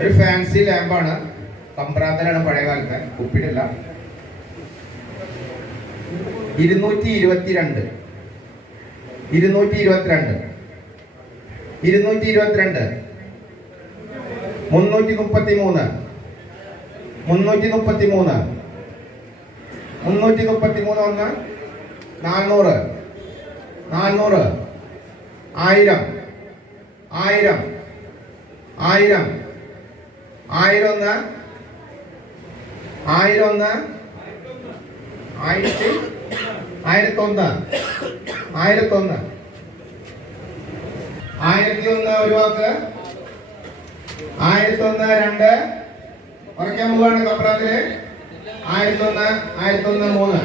ഒരു ഫാൻസി ലാമ്പാണ്, തമ്പ്രാന്തരാണ് പഴയ കാലത്തെ, കുപ്പിയിലല്ല. 222 222 222 333 333 333 ഒന്ന് 400 400 1000 1000 1000 1000 ഒന്ന് 1000 ഒന്ന് 1001 1001 1001 ഒരു വാക്ക് 1001 2 കുറയ്ക്കാൻ പോവാണ് കപ്രാത്തില് 1001 1001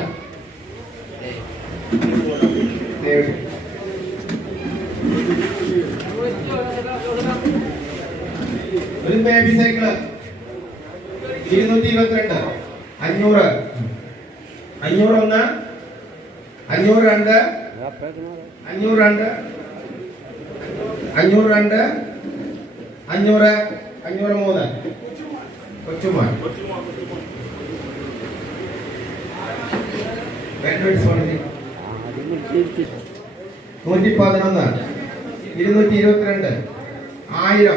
3 ഒരു ബേബി സൈക്കിള് 222 500 500 ഒന്ന് 500 രണ്ട് 500 രണ്ട് 500 രണ്ട് 500 500 മൂന്ന് കൊച്ചുമാൻ 111 222 1000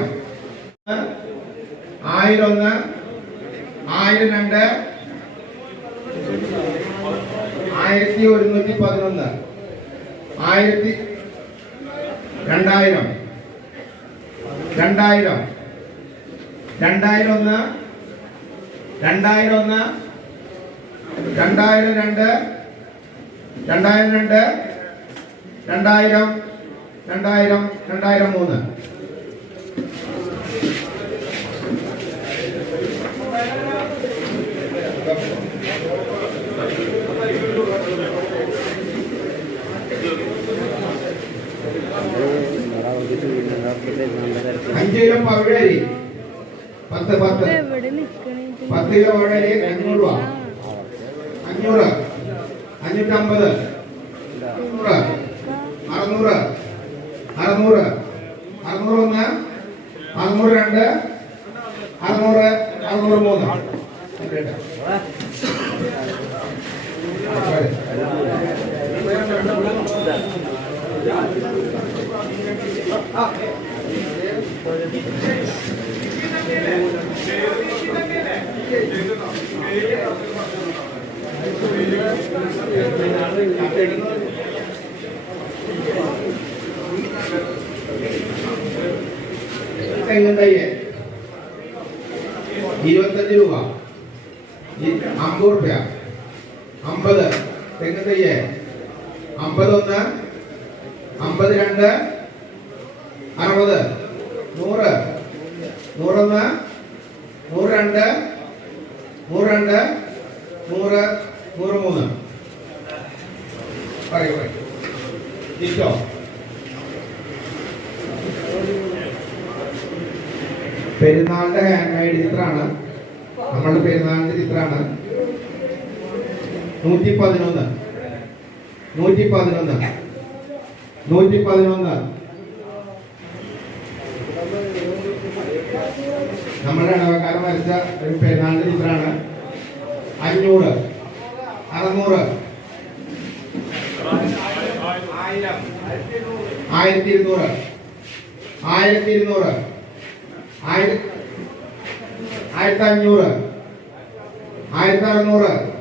1000 ഒന്ന് 1000 രണ്ട് 1111 2000 2000 2000 ഒന്ന് 2000 ഒന്ന് 2000 രണ്ട് 2000 രണ്ട് 2000 2000 2000 മൂന്ന് അഞ്ചിലും പവിഴരി 10 10 10 കിലോ പവിഴരി 500 രൂപ 500 550 600 600 600 ഒന്ന് 600 രണ്ട് 600 600 മൂന്ന് തെങ്ങുതയ്യ് 25 രൂപ 50 രൂപ 50 തെങ്ങുതയ്യ് 50 ഒന്ന് 50 രണ്ട് 60 100 100 ഒന്ന് 100 രണ്ട് 100 രണ്ട് 100 100 മൂന്ന് പറയൂ തിരിച്ചോ പെരുന്നാളിന്റെ ഹാൻഡ് മെയ്ഡ് ചിത്രമാണ്, നമ്മളുടെ പെരുന്നാളിന്റെ ചിത്രമാണ്. 111 111 111 നമ്മുടെ ഇടവക്കാരൻ വരച്ച ഒരു പെരുന്നാളിന്റെ ചിത്രമാണ്. 500 600 1200 1200 1500 1600 1600 1600 1800 2000 2000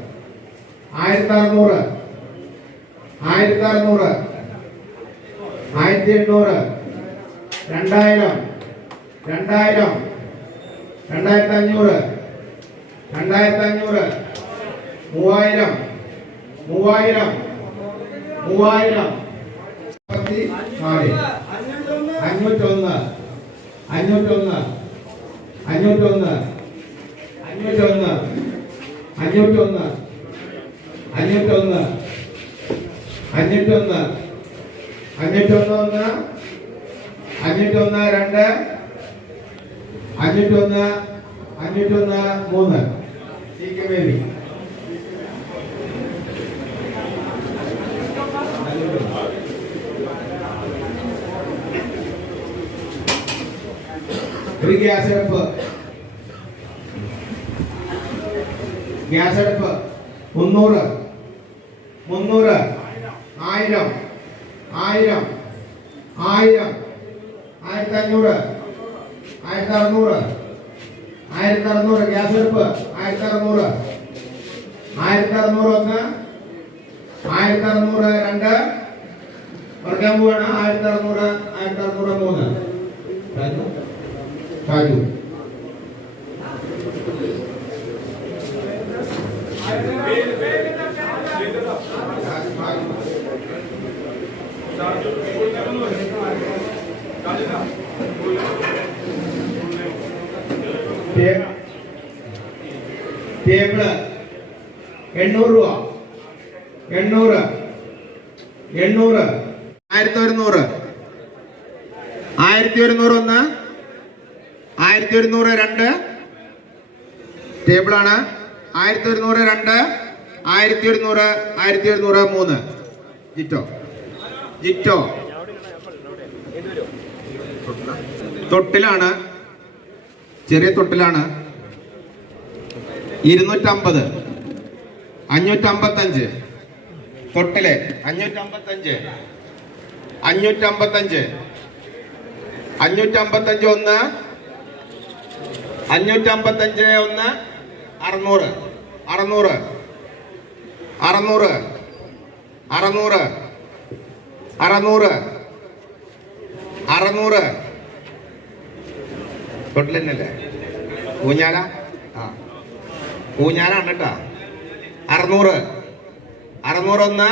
2500 2500 3000 3000 3000 501 501 501 501 501 501 501 501 501 501 2 501 501 3 CK ബേബി ഒരു ഗ്യാസ് അടുപ്പ് 300 1000 1000 1000 1500 1600 1600 ഗ്യാസ് അടുപ്പ് 1600 1600 1600 2 കുറയ്ക്കാൻ പോവാണ് 1600 1600 3 കാജു ടേബിള് 800 രൂപ 800 800 1100 1100 1 1100 2 ടേബിളാണ് 1100 2 1100 1100 3 ജിറ്റോ ജിറ്റോ തൊട്ടിലാണ് ചെറിയ തൊട്ടിലാണ് 250 555 തൊട്ടില് 555 555 555 1 555 1 600 600 600 600 600 600 തൊട്ടിലെന്നല്ലേ ഊഞ്ഞാല ഊഞ്ഞാലാണ് കേട്ടോ 600 600 1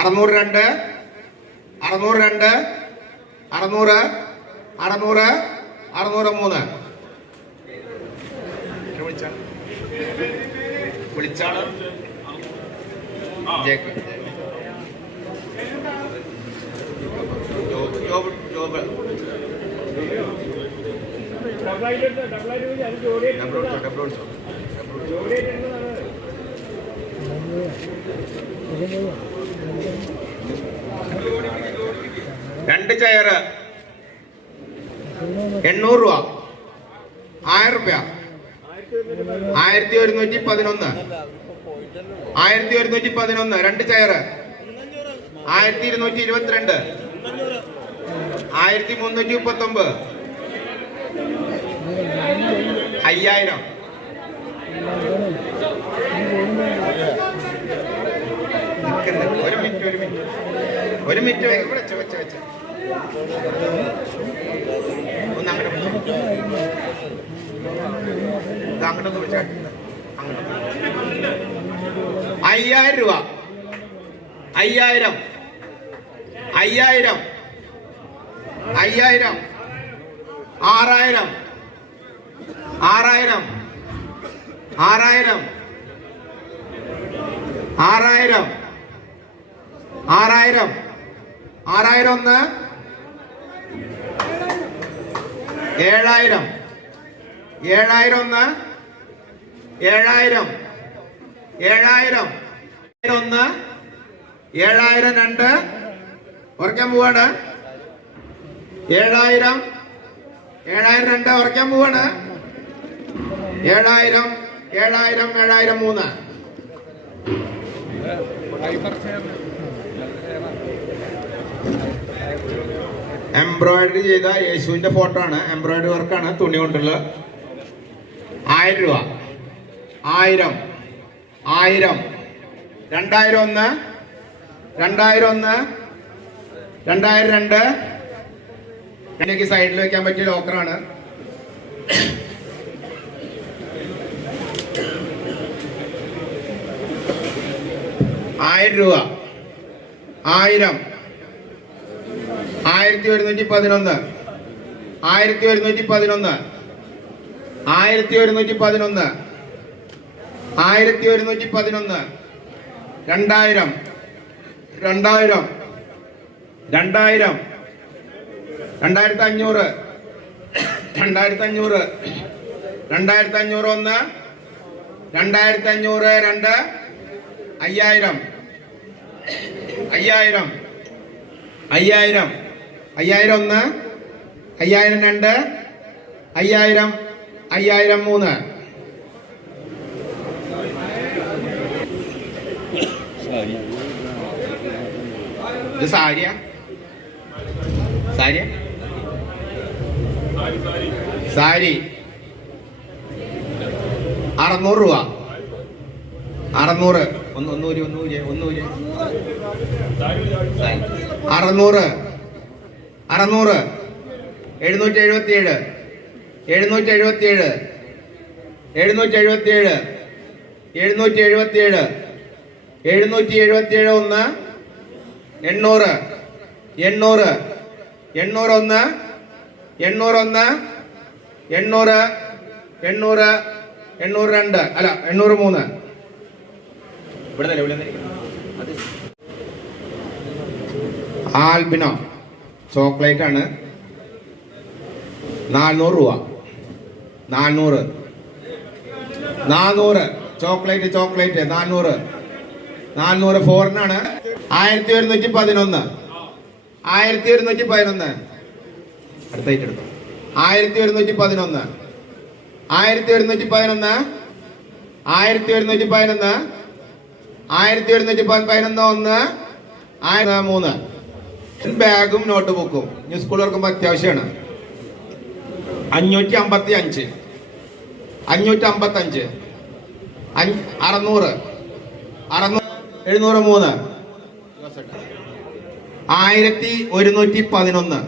600 2 600 2 600 600 600 3 വിളിച്ചാണ് രണ്ട് ചെയർ 800 രൂപ 1000 രൂപ 1111 1111 രണ്ട് ചെയർ 1222 1339 5000 ഒരു മിനിറ്റ് വെച്ച് ഒന്ന് അങ്ങോട്ട് വിളിച്ചാ 5000 രൂപ 5000 5000 5000 6000 6000 6000 6000 6000 6000 1 7000 7000 1 7000 7000 1 7000 2 ഉറക്കാൻ പോവാണ് 7000 7000 2 ഉറക്കാൻ പോവാണ് 7000 7000 7000 3 എംബ്രോയിഡറി ചെയ്ത യേശുവിന്റെ ഫോട്ടോ ആണ് എംബ്രോയിഡറി വർക്കാണ് തുണി കൊണ്ടുള്ള 1000 രൂപ 1000 1000 2000 1 2000 1 2000 2 എനിക്ക് സൈഡിൽ വെക്കാൻ പറ്റിയ ലോക്കറാണ് 1000 രൂപ 1000 1111 1111 1111 1111 2000 2000 2000 2500 2500 2500 ഒന്ന് 2500 രണ്ട് 5000 5000 5000 5000 ഒന്ന് 5000 രണ്ട് 5000 5000 മൂന്ന് ഇത് സാരിയാ സാരിയാ സാരി 600 രൂപ 600 ഒന്നൂര് 600 600 777 777 777 777 777 ഒന്ന് 800 800 800 ഒന്ന് 800 ഒന്ന് 800 800 800 രണ്ട് അല്ല 800 മൂന്ന് ആൽബിനോ ചോക്ലേറ്റ് ആണ് 400 രൂപ 400 ചോക്ലേറ്റ് 400 ഫോറിനാണ് 1111 1111 അടുത്തായിട്ട് എടുത്തു 1111 1111 1111 1111 ഒന്ന് 3 ബാഗും നോട്ട് ബുക്കും ഇനി സ്കൂളിൽ ഇറക്കുമ്പോൾ അത്യാവശ്യമാണ് 555 555 600 703 1111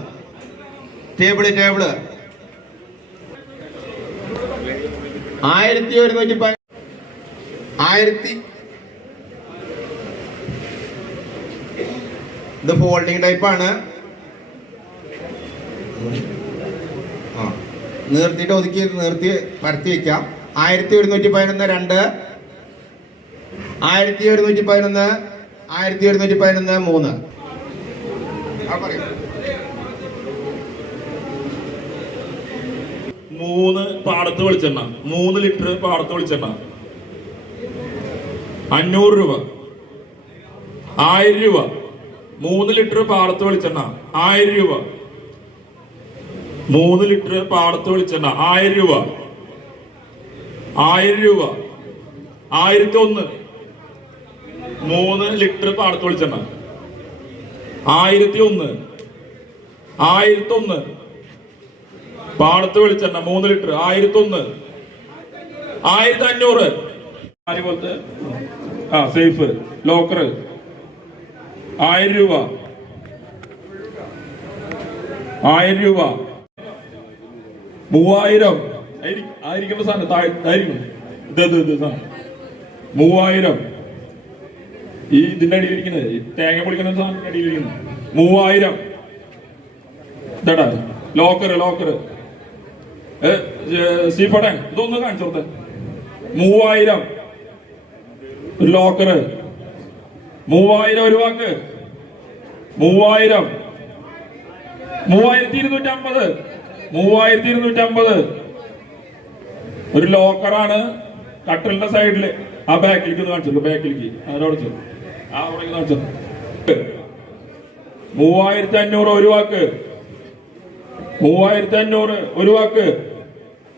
ടേബിള് 1110 ഇത് ഫോൾഡിങ് ടൈപ്പാണ് നിർത്തിയിട്ട് നിർത്തി പരത്തി വെക്കാം 1111 രണ്ട് 1111 1111 മൂന്ന് മൂന്ന് പാടത്ത് വെളിച്ചെണ്ണ 3 ലിറ്റർ പാടത്ത് വെളിച്ചെണ്ണ 500 രൂപ 1000 രൂപ 3 ലിറ്റർ പാടത്ത് വെളിച്ചെണ്ണ 1000 രൂപ 3 ലിറ്റർ പാടത്ത് വെളിച്ചെണ്ണ 1000 രൂപ 1000 രൂപ 1001 3 ലിറ്റർ പാടത്ത് വെളിച്ചെണ്ണ 1001 1001 പാടത്ത് വെളിച്ചെണ്ണ 3 ലിറ്റർ 1001 1500 പോലത്തെ സേഫ് ലോക്കർ 1000 രൂപ 1000 രൂപ 3000 ആയിരിക്കുമ്പോ സാധനം ആയിരിക്കും ഇത് സാധനം 3000 ഈ ഇതിന്റെ അടിയിലിരിക്കുന്നത് തേങ്ങ പൊളിക്കുന്ന സാധനം അടിയിലിരിക്കുന്നത് 3000 ഇതാ ലോക്കർ സീഫോടെ ഇതൊന്ന് കാണിച്ചു കൊടുത്തേ 3000 ഒരു ലോക്കർ 3000 ഒരു വാക്ക് 3000 3250 3250 ഒരു ലോക്കറാണ് കട്ടലിന്റെ സൈഡില് ആ ബാക്കിലേക്ക് കാണിച്ചല്ലോ ബാക്കിലേക്ക് അവിടെ കാണിച്ചത് 3500 ഒരു വാക്ക് 3500 ഒരു വാക്ക്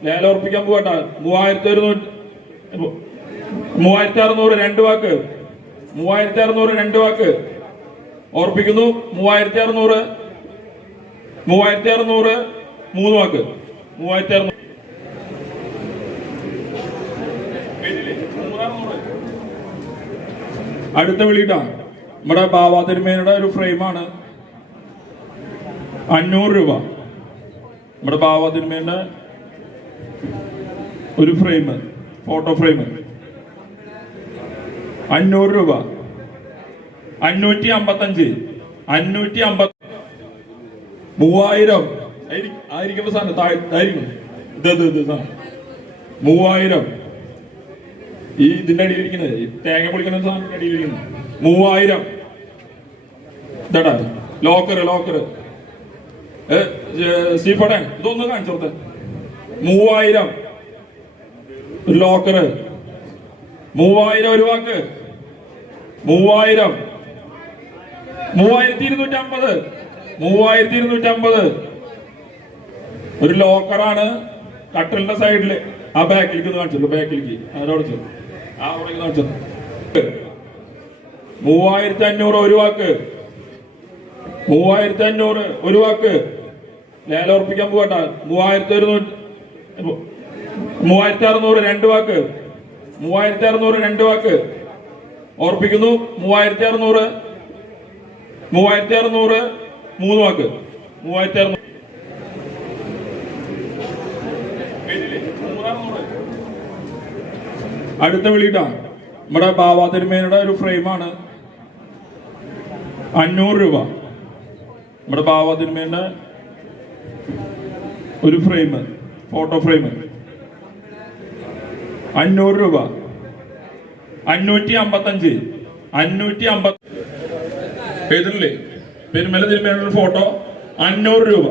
ലേലം ഉറപ്പിക്കാൻ പോകട്ട 3600 രണ്ട് വാക്ക് 3600 രണ്ട് വാക്ക് ഓർപ്പിക്കുന്നു 3600 മൂന്ന് വാക്ക് 3600 അടുത്ത വിളിയിട്ടാ നമ്മുടെ ബാബാ തിരുമേനിയുടെ ഒരു ഫ്രെയിമാണ് 500 രൂപ നമ്മുടെ ബാബാ തിരുമേനിയുടെ ഒരു ഫ്രെയിം ഫോട്ടോ ഫ്രെയിം 500 രൂപ 555 550 3000 ആയിരിക്കുമ്പോ സാധനം ആയിരിക്കും ഇത് സാധനം 3000 ഈ ഇതിന്റെ അടിയിലിരിക്കുന്നത് തേങ്ങ പൊളിക്കുന്ന സാധനം അടിയിലിരിക്കുന്നത് 3000 ഇതാടാ ലോക്കറ് സ്റ്റീഫോടെ ഇതൊന്ന് കാണിച്ചോട്ടെ 3000 ഒരു ലോക്കറ് 3000 ഒരു വാക്ക് 3250 ഒരു ലോക്കറാണ് കട്ടിലിന്റെ സൈഡില് ആ ബാക്കിലേക്ക് ഒന്ന് കാണിച്ചല്ലോ ബാക്കിലേക്ക് അതിനോട് ആ അവിടെ കാണിച്ചു 3500 ഒരു വാക്ക് 3500 ഒരു വാക്ക് ലേലം ഉറപ്പിക്കാൻ പോകട്ട 3600 രണ്ട് വാക്ക് 3600 രണ്ട് വാക്ക് ഓർപ്പിക്കുന്നു 3600 മൂന്ന് വാക്ക് 3600 അടുത്ത വിളിയിട്ടാ നമ്മുടെ ബാബാതിരുമേനയുടെ ഒരു ഫ്രെയിമാണ് 500 രൂപ നമ്മുടെ ബാബാതിരുമേന്റെ ഒരു ഫ്രെയിം ഫോട്ടോ ഫ്രെയിം 500 രൂപ 555 എഴുതില്ലേ പെരുമല തിരുമേനയുടെ ഫോട്ടോ 500 രൂപ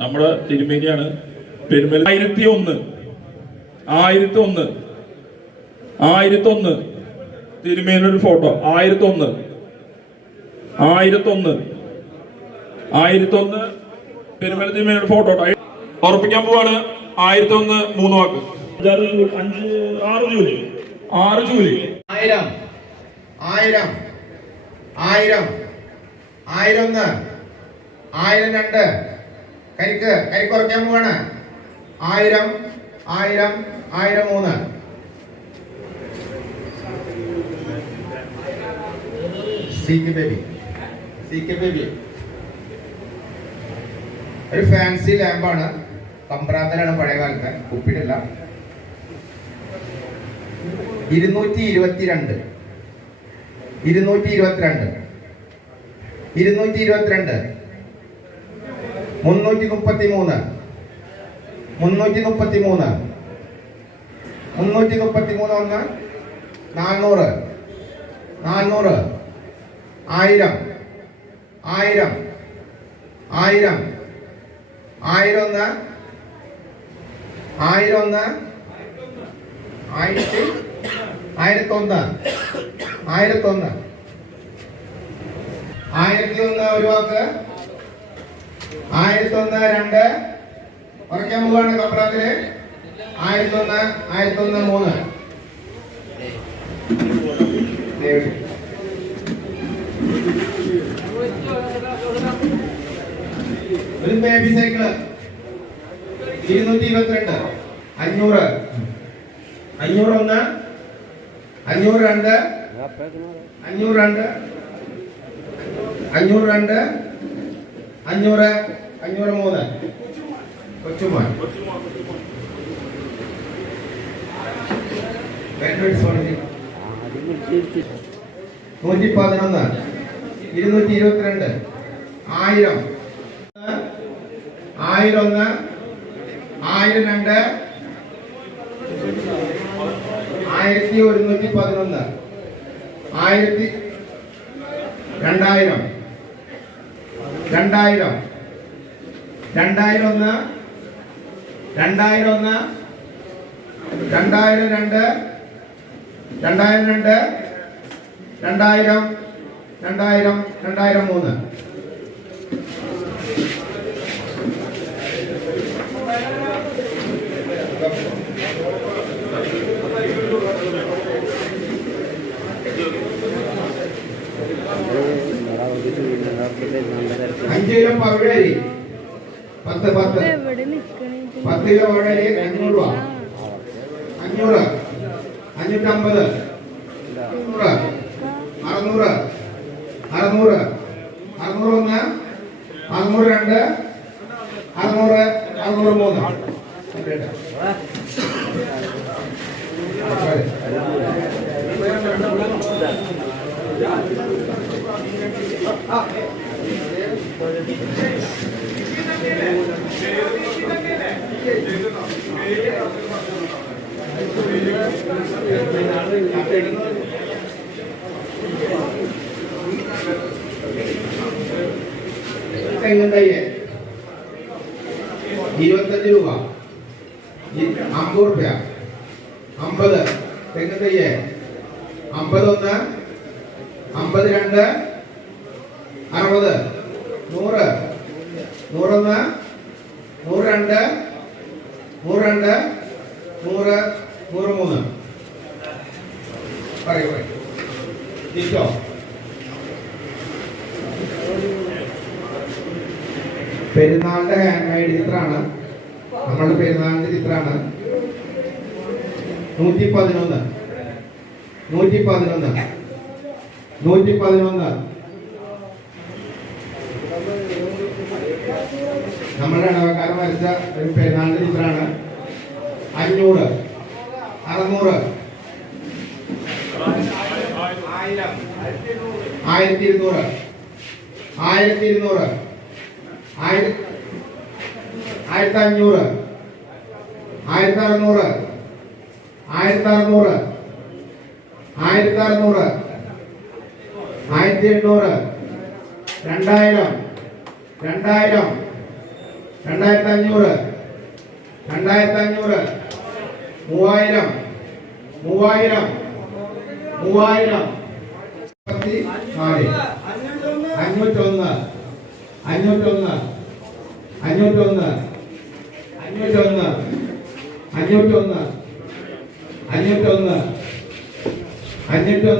നമ്മുടെ തിരുമേനിയാണ് പെരുമല 1001 തിരുമേനൊരു ഫോട്ടോ 1001 പെരുമല തിരുമേനൊരു ഫോട്ടോ ഉറപ്പിക്കാൻ പോവാണ് 1001 മൂന്ന് വാക്ക് 6 ജൂലൈ 1000 1001 1002 കരിക്ക് ഉറക്കാൻ പോവാണ് 1000 1003 CK baby ഒരു ഫാൻസി ലാമ്പാണ് കമ്പ്രാന്തരാണ് പഴയ കാലത്തെ കുപ്പിയിട്ടില്ല 222 333 ഒന്ന് 400 1000 1001 ഒരു വാക്ക് 1001 രണ്ട് ഉറക്കാൻ പോവാണ് കപ്രാത്തില് 1001 മൂന്ന് ഒരു ബേബി സൈക്കിള് 222 500 501 502 503 കൊച്ചുമാൻ 111 222 1000 1001 1002 1111 2000 2001 2002 2003 5 കിലോ പവിഴരി 10 കിലോ പവിഴരി 500 രൂപ 500 550 600 601 602 603 Thank you. തെങ്ങും തയ്യ് 25 രൂപ 50 റുപ്യ 50 തെങ്ങും തയ്യ് 51 52 60 100 101 102 102 100 103 പറയൂ തിരിച്ചോ പെരുന്നാളിന്റെ ഹാൻഡ് മെയ്ഡ് ചിത്രമാണ് നമ്മളുടെ പെരുന്നാളിന്റെ ചിത്രമാണ് 111 111 111 നമ്മുടെ ഇടവക്കാരൻ വരച്ച ഒരു പെരുന്നാളിന്റെ ചിത്രമാണ് 500 600 1200 1200 1500 1600 1600 1600 1800 2000 2000 2500 2500 3000 3000 3000 501 501 501 501 501 501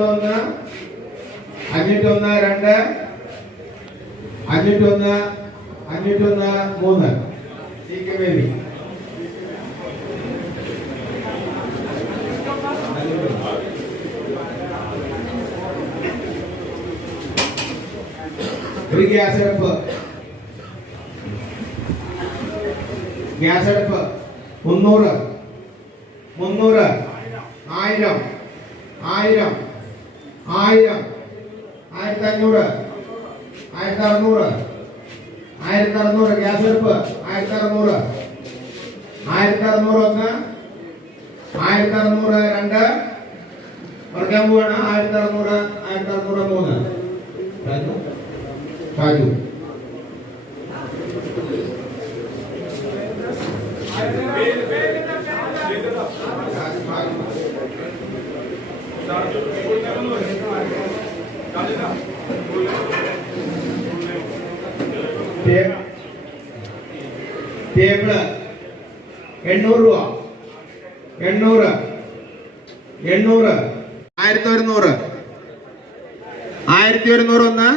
501 501 501 501 501 501 ബേബി ഒരു ഗ്യാസ് അടുപ്പ് 300 300 1000 1000 1000 1500 1600 1600 ഗ്യാസ് അടുപ്പ് 1600 1600 ഒന്ന് 1600 രണ്ട് കുറയ്ക്കാൻ പോവാണ് 1600 1600 മൂന്ന് കാജു ടേബിള് 800 രൂപ 800 800 1100 1100 ഒന്ന്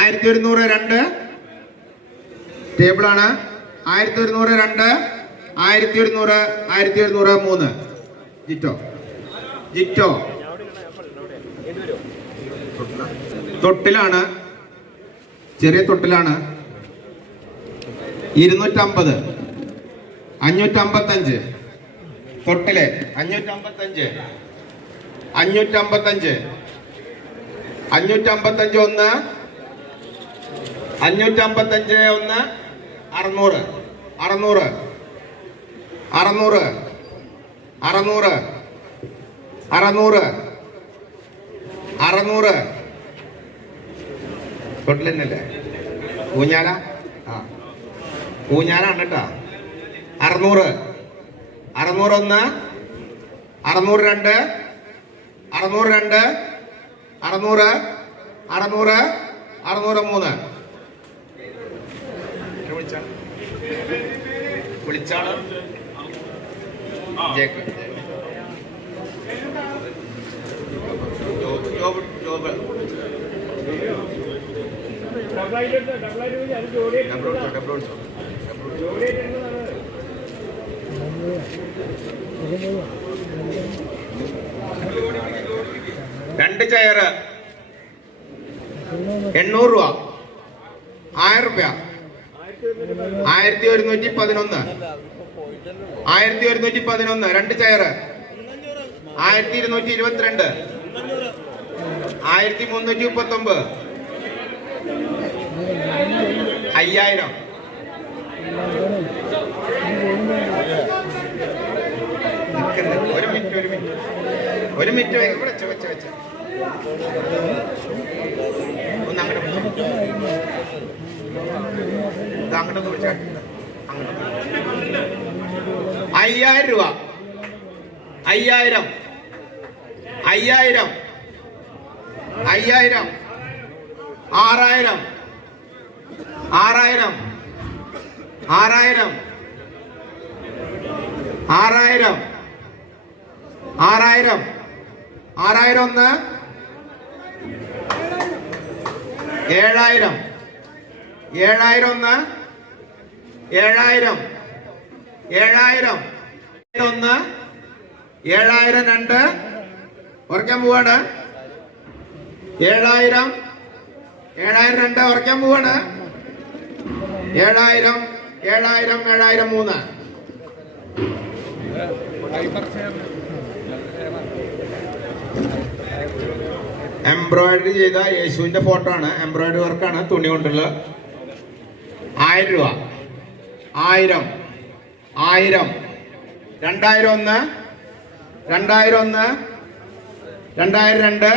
1100 രണ്ട് ടേബിളാണ് 1100 രണ്ട് 1100 1100 മൂന്ന് ജിറ്റോ ജിറ്റോ തൊട്ടിലാണ് ചെറിയ തൊട്ടിലാണ് 250 555 തൊട്ടില് 555 555 555 ഒന്ന് 555 ഒന്ന് 600 600 600 600 600 600 തൊട്ടിൽ തന്നെയല്ലേ ഊഞ്ഞാല ആ ഊഞ്ഞാലാണ് കേട്ടോ 600 600 ഒന്ന് 600 രണ്ട് 600 രണ്ട് 600 600 600 മൂന്ന് വിളിച്ചാണ് ജേക്ക് ജോബ് ജോബ് രണ്ട് ചെയറ് 800 രൂപ 1000 രൂപ 1111 1111 രണ്ട് ചെയറ് 1222 1339 5000 ഒരു മിനിറ്റ് വെച്ച് ഒന്ന് അങ്ങനെ അങ്ങോട്ടൊന്ന് വിളിച്ചാൽ 5000 രൂപ 5000 5000 5000 6000 6000 6000 6000 6000 6000 ഒന്ന് 7000 7000 ഒന്ന് 7000 7000 ഒന്ന് 7000 രണ്ട് ഉറക്കാൻ പോവാണ് 7000 7000 രണ്ട് ഉറക്കാൻ പോവാണ് 7000 7000 7000 മൂന്ന് എംബ്രോയിഡറി ചെയ്ത യേശുവിന്റെ ഫോട്ടോ ആണ്. എംബ്രോയിഡറി വർക്കാണ്, തുണി കൊണ്ടുള്ള. 1000 രൂപ 1000 1000 2000 ഒന്ന് 2000 ഒന്ന് 2000 രണ്ട്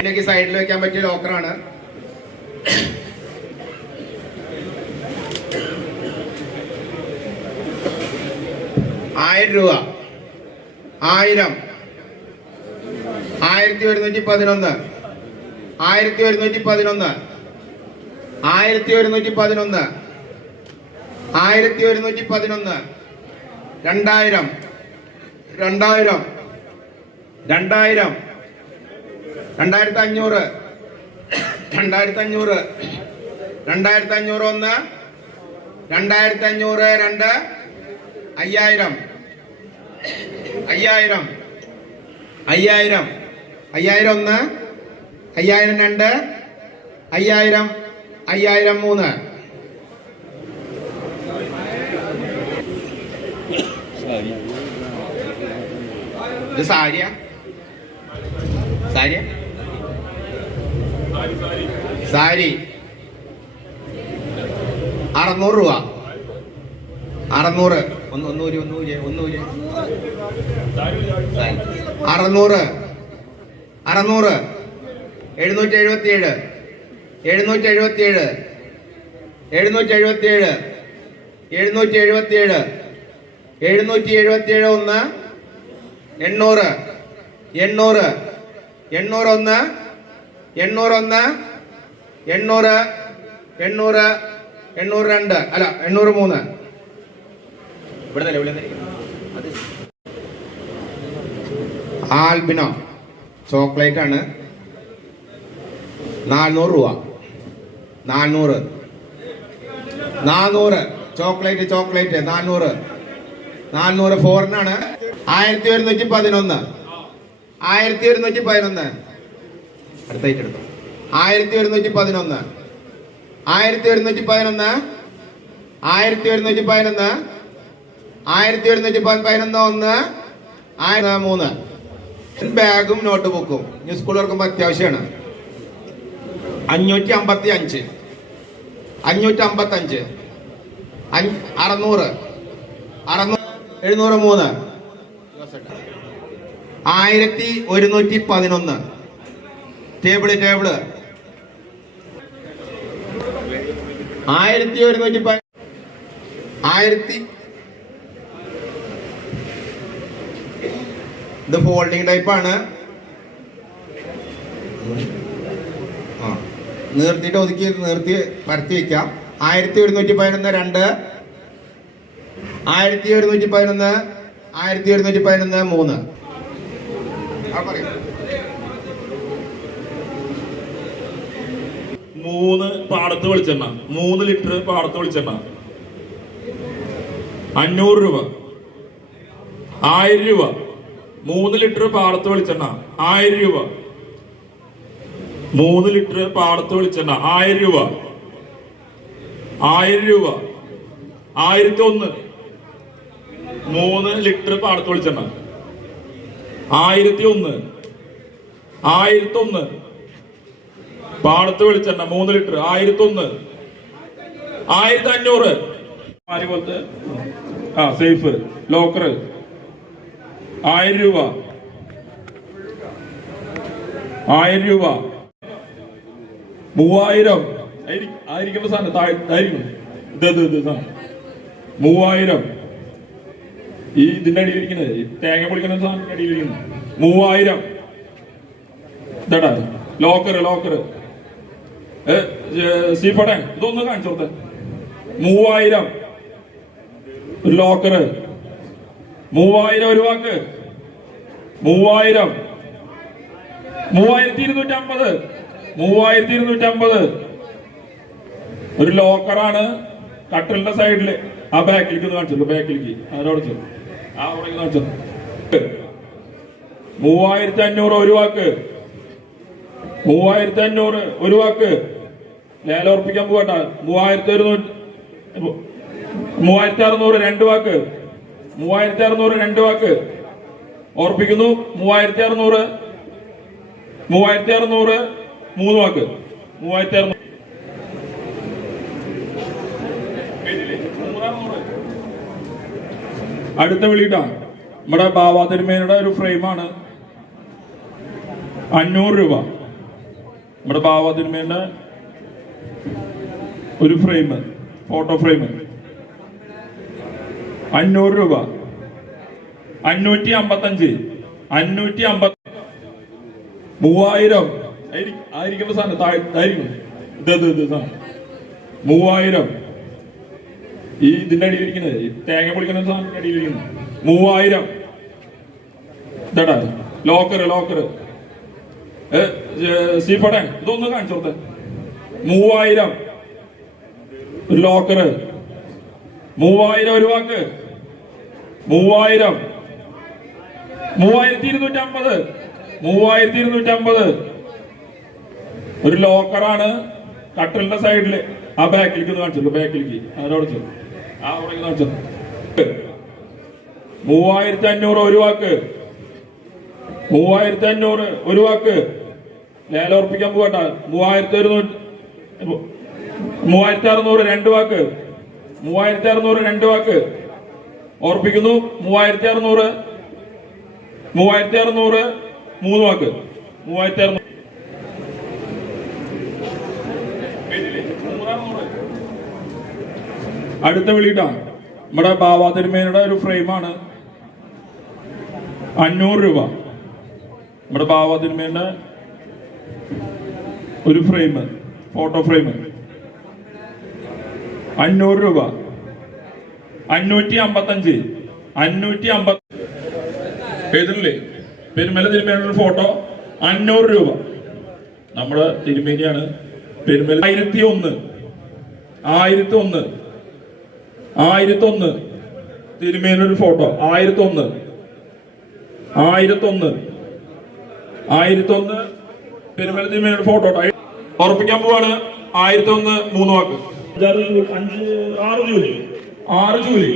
എനിക്ക് സൈഡിൽ വെക്കാൻ പറ്റിയ ലോക്കറാണ്. 1000 രൂപ 1000 1111 1111 1111 1111 2000 2000 2000 2500 2500 2500 ഒന്ന് 2500 രണ്ട് 5000 5000 5000 5000 ഒന്ന് 5000 രണ്ട് 5000 5000 മൂന്ന് ഇത് സാരിയാ സാരിയാ സാരി 600 രൂപ 600 ഒന്നൂര് 600 600 777 777 777 777 777 ഒന്ന് 800 800 800 ഒന്ന് 800 ഒന്ന് 800 800 800 രണ്ട് അല്ല 800 മൂന്ന് ഇവിടെ ആൽബിനോ ചോക്ലേറ്റ് ആണ് 400 രൂപ 400 ചോക്ലേറ്റ് 400 400 ഫോറിനാണ്. 1111 1111 അടുത്തായിട്ട് എടുത്തു 1111 1111 1111 1111 ഒന്ന് 1003 ബാഗും നോട്ട് ബുക്കും ഇനി സ്കൂൾ തുറക്കുമ്പോൾ അത്യാവശ്യമാണ്. 555 555 600 703 1111 ടേബിള് 1111 ഇത് ഫോൾഡിംഗ് ടൈപ്പാണ്. നിർത്തിയിട്ട് നിർത്തി പരത്തി വെക്കാം. 1111 രണ്ട് 1111 1111 മൂന്ന് 3 പാടത്ത് വെളിച്ചെണ്ണ 3 ലിറ്റർ പാടത്ത് വെളിച്ചെണ്ണ 500 രൂപ 1000 രൂപ 3 ലിറ്റർ പാടത്ത് വെളിച്ചെണ്ണ 1000 രൂപ 3 ലിറ്റർ പാടത്ത് വെളിച്ചെണ്ണ 1000 രൂപ 1000 രൂപ 1001 3 ലിറ്റർ പാടത്ത് വെളിച്ചെണ്ണ 1001 1001 പാടത്ത് വെളിച്ചെണ്ണ 3 ലിറ്റർ 1001 1500 പോലത്തെ സേഫ് ലോക്കർ 1000 രൂപ 1000 രൂപ 3000 ആയിരിക്കേണ്ട സാധനം ആയിരിക്കും. ഇത് സാധനം 3000. ഈ ഇതിന്റെ അടിയിലിരിക്കുന്നത് ഈ തേങ്ങ പൊളിക്കുന്ന സാധനത്തിന്റെ അടിയിലിരിക്കുന്നത് 3000. ഇതാടാ ലോക്കർ സീഫോടെ ഇതൊന്ന് കാണിച്ചു കൊടുത്തേ. 3000 ഒരു ലോക്കറ്. 3000 ഒരു വാക്ക്. 3000. 3250. 3250 ഒരു ലോക്കറാണ്. കട്ടലിന്റെ സൈഡില് ആ ബാക്കിലേക്ക് കാണിച്ചു. ബാക്കിലേക്ക് അതിനോട് ചെറു ആ ഉറങ്ങി കാണിച്ചു. 3500 ഒരു വാക്ക്. 3500 ഒരു വാക്ക്. ലേലം ഉറപ്പിക്കാൻ പോകട്ട. 3600 രണ്ട് വാക്ക്. 3600 രണ്ട് വാക്ക് ഓർപ്പിക്കുന്നു. 3600 മൂന്ന് വാക്ക്. 3600 അടുത്ത വിളിയിട്ടാ. നമ്മുടെ ബാവാതിരുമേനയുടെ ഒരു ഫ്രെയിമാണ് 500 രൂപ. നമ്മുടെ ബാവാതിരുമേന്റെ ഒരു ഫ്രെയിം, ഫോട്ടോ ഫ്രെയിം 500 രൂപ. 555. 550. 3000 ആയിരിക്കേണ്ട സാധനം ആയിരിക്കും. ഇത് സാധനം 3000. ഈ ഇതിന്റെ അടിയിലിരിക്കുന്നത് ഈ തേങ്ങ പൊളിക്കുന്ന സാധനത്തിന്റെ അടിയിലിരിക്കുന്നത് 3000. ഇതാടാ ലോക്കർ സീഫോടെ ഇതൊന്ന് കാണിച്ചു കൊടുത്തേ. 3000 ഒരു ലോക്കറ്. 3000 ഒരു വാക്ക്. 3000. 3250. 3250 ഒരു ലോക്കറാണ്. കട്ടലിന്റെ സൈഡില് ആ ബാക്കിലേക്ക് കാണിച്ചു. ബാക്കിലേക്ക് അതിനോട് ചെറു ആ ഉറങ്ങി കാണിച്ചു. 3500 ഒരു വാക്ക്. 3500 ഒരു വാക്ക്. ലേലം ഉറപ്പിക്കാൻ പോകട്ട. 3600 രണ്ട് വാക്ക്. 3600 രണ്ട് വാക്ക് ഓർപ്പിക്കുന്നു. 3600 മൂന്ന് വാക്ക്. 3600 അടുത്ത വിളിയിട്ടാ. നമ്മുടെ ബാവാതിരുമേനയുടെ ഒരു ഫ്രെയിമാണ് 500 രൂപ. നമ്മുടെ ബാവാതിരുമേന്റെ ഒരു ഫ്രെയിം, ഫോട്ടോ ഫ്രെയിം 500 രൂപ. 555. 550 എഴുതില്ലേ. പെരുമല തിരുമേനിയുടെ ഫോട്ടോ 500 രൂപ. നമ്മുടെ തിരുമേനിയാണ് പെരുമല. 1001 തിരുമേനിയുടെ ഫോട്ടോ 1001 പെരുമല തിരുമേനിയുടെ ഫോട്ടോ ഉറപ്പിക്കാൻ പോവാണ്. 1001 മൂന്ന് വാക്ക്. 6 ജൂലൈ